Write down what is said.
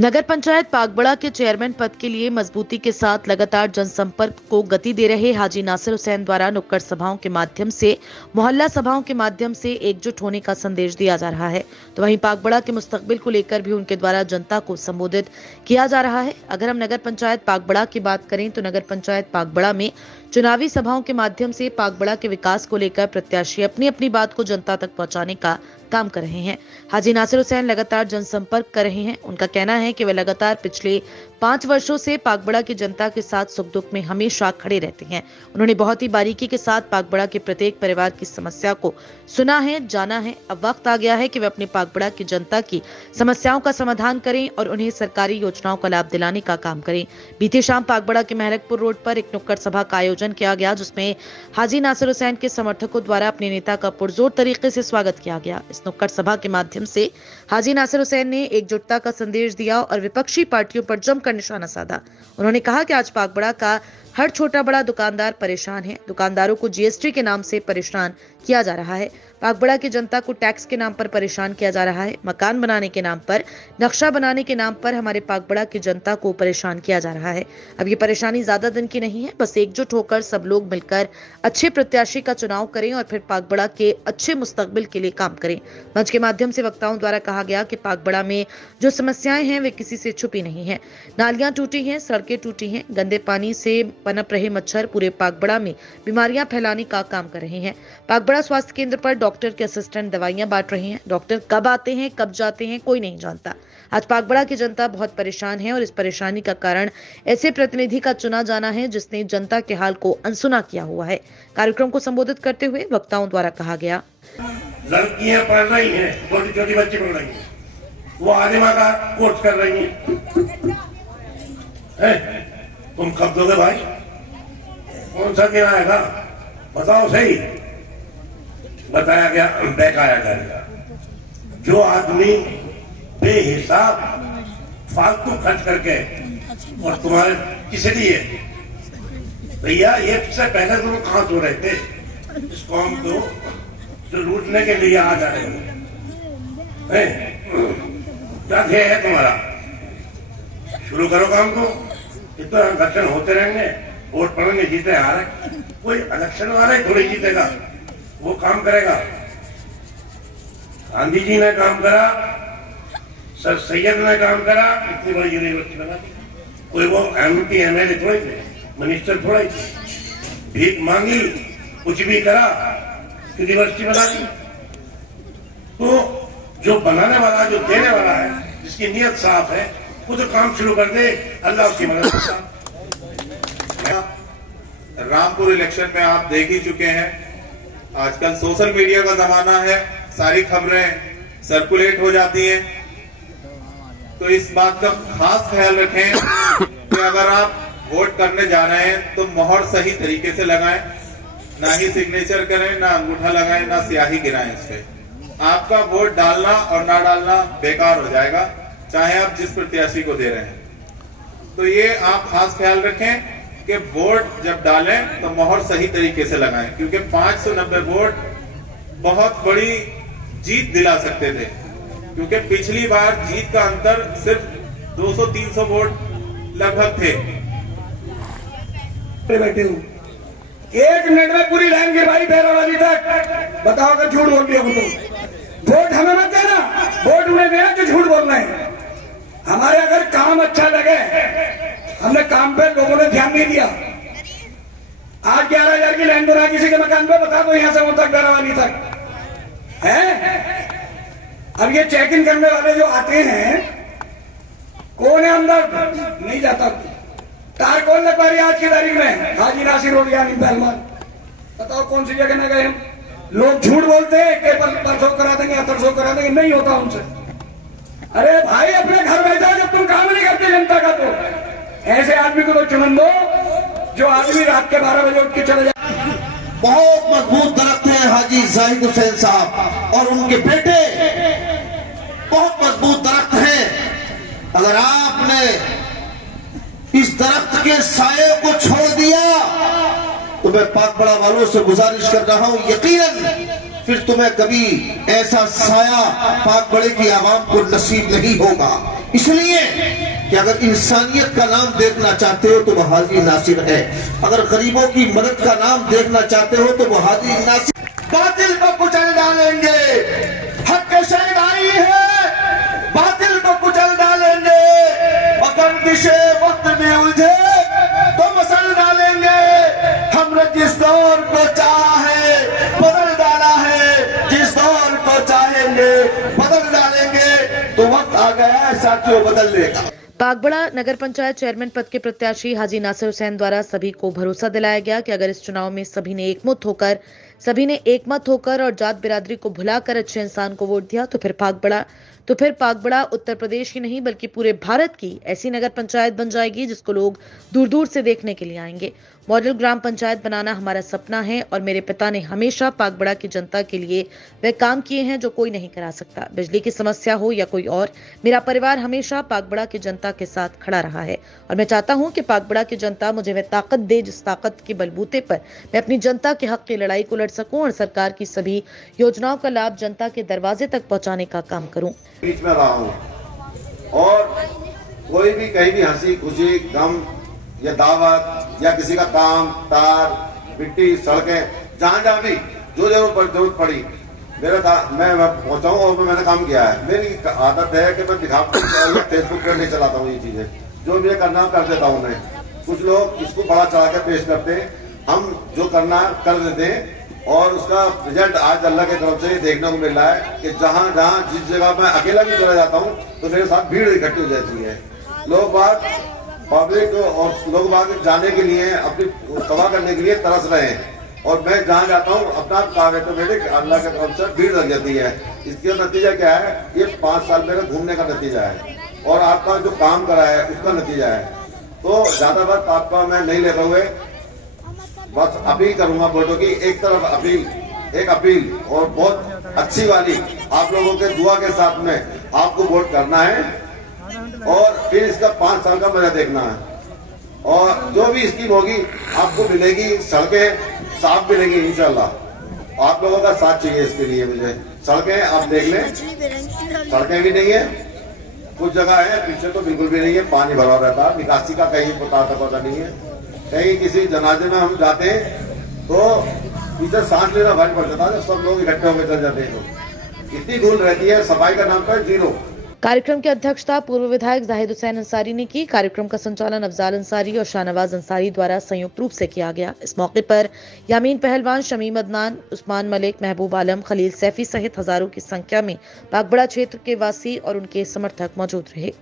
नगर पंचायत पागबड़ा के चेयरमैन पद के लिए मजबूती के साथ लगातार जनसंपर्क को गति दे रहे हाजी नासिर हुसैन द्वारा नुक्कड़ सभाओं के माध्यम से, मोहल्ला सभाओं के माध्यम से एकजुट होने का संदेश दिया जा रहा है। तो वहीं पागबड़ा के मुस्तकबिल को लेकर भी उनके द्वारा जनता को संबोधित किया जा रहा है। अगर हम नगर पंचायत पागबड़ा की बात करें तो नगर पंचायत पागबड़ा में चुनावी सभाओं के माध्यम से पागबड़ा के विकास को लेकर प्रत्याशी अपनी अपनी बात को जनता तक पहुंचाने का काम कर रहे हैं। हाजी नासिर हुसैन लगातार जनसंपर्क कर रहे हैं। उनका कहना है कि वे लगातार पिछले 5 वर्षों से पागबड़ा की जनता के साथ सुख दुख में हमेशा खड़े रहते हैं। उन्होंने बहुत ही बारीकी के साथ पागबड़ा के प्रत्येक परिवार की समस्या को सुना है, जाना है। अब वक्त आ गया है कि वे अपने पागबड़ा की जनता की समस्याओं का समाधान करें और उन्हें सरकारी योजनाओं का लाभ दिलाने का काम करें। बीती शाम पागबड़ा के महरकपुर रोड पर एक नुक्कड़ सभा का आयोजन किया गया, जिसमें हाजी नासिर हुसैन के समर्थकों द्वारा अपने नेता का पुरजोर तरीके से स्वागत किया गया। इस नुक्कड़ सभा के माध्यम से हाजी नासिर हुसैन ने एकजुटता का संदेश दिया और विपक्षी पार्टियों पर जमकर निशाना साधा। उन्होंने कहा कि आज पागबड़ा का हर छोटा बड़ा दुकानदार परेशान है। दुकानदारों को जीएसटी के नाम से परेशान किया जा रहा है। पागबड़ा की जनता को टैक्स के नाम पर परेशान किया जा रहा है। मकान बनाने के नाम पर, नक्शा बनाने के नाम पर हमारे पागबड़ा की जनता को परेशान किया जा रहा है। अब ये परेशानी ज्यादा दिन की नहीं है। बस एकजुट होकर सब लोग मिलकर अच्छे प्रत्याशी का चुनाव करें और फिर पागबड़ा के अच्छे मुस्तकबिल के लिए काम करें। मंच के माध्यम से वक्ताओं द्वारा कहा गया कि पागबड़ा में जो समस्याएं हैं वे किसी से छुपी नहीं है। नालियां टूटी हैं, सड़कें टूटी हैं, गंदे पानी से पनप रहे मच्छर पूरे पागबड़ा में बीमारियां फैलाने का काम कर रहे हैं। पागबड़ा स्वास्थ्य केंद्र पर डॉक्टर के असिस्टेंट दवाइयां बांट रहे हैं। डॉक्टर कब आते हैं, कब जाते हैं, कोई नहीं जानता। आज पागबड़ा की जनता बहुत परेशान है और इस परेशानी का कारण ऐसे प्रतिनिधि का चुना जाना है जिसने जनता के हाल को अनसुना किया हुआ है। कार्यक्रम को संबोधित करते हुए वक्ताओं द्वारा कहा गया, लड़कियां पढ़ रही हैं, छोटी छोटी बच्ची पढ़ रही हैं, वो आलिमा का कोर्स कर रही हैं। तुम कब दोगे भाई? कौन सा दिन आएगा बताओ सही। बताया गया बहकाया जाएगा। जो आदमी बेहिसाब फालतू खर्च करके और तुम्हारे किस लिए भैया, ये से पहले तुम कहां तो रहे थे? इस कौम को जो लूटने के लिए आ जा रहे हैं, क्या ध्येय है तुम्हारा? शुरू करो काम को। इतना इलेक्शन होते रहेंगे, वोट पड़ेंगे, जीते हारे, कोई इलेक्शन वाला ही थोड़ी जीतेगा, वो काम करेगा। गांधी जी ने काम करा, सर सैयद ने काम करा, इतनी बड़ी यूनिवर्सिटी बना दी। कोई वो एमपी एमएलए थोड़े थे, मिनिस्टर थोड़े थे। भीख मांगी, कुछ भी करा, यूनिवर्सिटी बना दी। तो जो बनाने वाला, जो देने वाला है, जिसकी नीयत साफ है, वो तो काम शुरू कर दे, अल्लाह उसकी मदद करता। रामपुर इलेक्शन में आप देख ही चुके हैं, आजकल सोशल मीडिया का जमाना है, सारी खबरें सर्कुलेट हो जाती हैं। तो इस बात का खास ख्याल रखें कि अगर आप वोट करने जा रहे हैं तो मोहर सही तरीके से लगाएं, ना ही सिग्नेचर करें, ना अंगूठा लगाएं, ना स्याही गिराएं। इस पे आपका वोट डालना और ना डालना बेकार हो जाएगा, चाहे आप जिस प्रत्याशी को दे रहे हैं। तो ये आप खास ख्याल रखें कि वोट जब डालें तो मोहर सही तरीके से लगाएं, क्योंकि 590 वोट बहुत बड़ी जीत दिला सकते थे। क्योंकि पिछली बार जीत का अंतर सिर्फ 200-300 वोट लगभग थे। बैठे हूँ, 1 मिनट में पूरी लाइन गिरवाई बैरावाली तक। बताओ अगर झूठ बोल दिया तो वोट हमें मत देना, वोट उन्हें देना जो झूठ बोलना है। हमारे अगर काम अच्छा लगे, हमने काम पे लोगों ने ध्यान नहीं दिया। आज 11,000 की लाइन बना किसी के मकान पे, बता दो यहां से वहां तक बैरावाली तक है। अब ये चेक इन करने वाले जो आते हैं, कौन है अंदर? नहीं जाता। तार कौन लग पा रही है आज की तारीख में? हाजी नासिर हो गया, पहलवान। बताओ कौन सी जगह न गए हम? लोग झूठ बोलते हैं कि परसों करा देंगे, तरसों करा देंगे, नहीं होता उनसे। अरे भाई, अपने घर बैठो जब तुम काम नहीं करते जनता का, तो ऐसे आदमी को तो चुन दो जो आदमी रात के 12 बजे उठ के चले जाए। बहुत मजबूत दरख्त है हाजी जाहिद हुसैन साहब और उनके बेटे, बहुत मजबूत दरख्त है। अगर आपने इस दरख्त के साये को छोड़ दिया तो मैं पागबड़ा वालों से गुजारिश कर रहा हूं, यकीनन फिर तुम्हें कभी ऐसा साया पागबड़े की आवाम को नसीब नहीं होगा। इसलिए कि अगर इंसानियत का नाम देखना चाहते हो तो वह हाजी नासिर है, अगर गरीबों की मदद का नाम देखना चाहते हो तो वह हाजी नासिर। बातिल को कुचल डालेंगे, हक के शहदाई है, बातिल को कुचल डालेंगे, अगर दिशे वक्त में उलझे तो मसल डालेंगे। हमने जिस दौर को चाहा है बदल डाला है, जिस दौर को चाहेंगे बदल डालेंगे। तो वक्त आ गया है साथियों बदलने का। पागबड़ा नगर पंचायत चेयरमैन पद के प्रत्याशी हाजी नासिर हुसैन द्वारा सभी को भरोसा दिलाया गया कि अगर इस चुनाव में सभी ने एकमत होकर और जात बिरादरी को भुलाकर अच्छे इंसान को वोट दिया तो फिर पागबड़ा उत्तर प्रदेश ही नहीं बल्कि पूरे भारत की ऐसी नगर पंचायत बन जाएगी जिसको लोग दूर दूर से देखने के लिए आएंगे। मॉडल ग्राम पंचायत बनाना हमारा सपना है और मेरे पिता ने हमेशा पागबड़ा की जनता के लिए वह काम किए हैं जो कोई नहीं करा सकता। बिजली की समस्या हो या कोई और, मेरा परिवार हमेशा पागबड़ा की जनता के साथ खड़ा रहा है और मैं चाहता हूं कि पागबड़ा की जनता मुझे वह ताकत दे जिस ताकत के बलबूते पर मैं अपनी जनता के हक की लड़ाई को लड़ सकूं और सरकार की सभी योजनाओं का लाभ जनता के दरवाजे तक पहुंचाने का काम करूं। बीच में रहा हूं और कोई भी कहीं भी हंसी खुशी गम या दावत या किसी का काम तार मिट्टी सड़कें जहां भी जो जरूरत पड़ी मैं पहुंचाऊं और मैंने काम किया है। मेरी आदत है कि मैं दिखाता या फेसबुक पर नहीं चलाता हूँ, ये चीजें जो मुझे करना कर देता हूँ मैं। कुछ लोग इसको बड़ा चढ़ा के पेश करते हैं, हम जो करना कर देते हैं और उसका रिजल्ट आज अल्लाह की तरफ से देखने को मिल रहा है कि जहां जिस जगह मैं अकेला भी चला जाता हूं तो मेरे साथ भीड़ इकट्ठी हो जाती है। लोग बाग पब्लिक और लोग बाग जाने के लिए अपनी सभा करने के लिए तरस रहे हैं और मैं जहां जाता हूं अपना ऑटोमेटिक अल्लाह की तरफ से भीड़ लग जाती है। इसका नतीजा क्या है? ये 5 साल मेरे घूमने का नतीजा है और आपका जो काम करा है उसका नतीजा है। तो ज्यादा बात आपका मैं नहीं लेते हुए बस अपील करूंगा वोटों की। एक तरफ एक अपील और बहुत अच्छी वाली, आप लोगों के दुआ के साथ में आपको वोट करना है और फिर इसका 5 साल का मजा देखना है और जो भी स्कीम होगी आपको मिलेगी, सड़कें साफ मिलेंगी इंशाल्लाह। आप लोगों का साथ चाहिए इसके लिए मुझे। सड़कें आप देख लें, सड़कें भी नहीं है, कुछ जगह है पीछे तो बिल्कुल भी नहीं है, पानी भरा रहता है, निकासी का कहीं पता नहीं है। कहीं किसी जनाजे में हम जाते हैं तो इधर सांस लेना भारी पड़ जाता है, जब सब लोग इकट्ठे होकर चल जाते हैं तो इतनी धूल रहती है, सफाई का नाम पर जीरो। कार्यक्रम की अध्यक्षता पूर्व विधायक जाहिद हुसैन अंसारी ने की। कार्यक्रम का संचालन अफजाल अंसारी और शाहनवाज अंसारी द्वारा संयुक्त रूप से किया गया। इस मौके पर यामीन पहलवान, शमीम अदनान, उस्मान मलिक, महबूब आलम, खलील सैफी सहित हजारों की संख्या में पागबड़ा क्षेत्र के वासी और उनके समर्थक मौजूद रहे।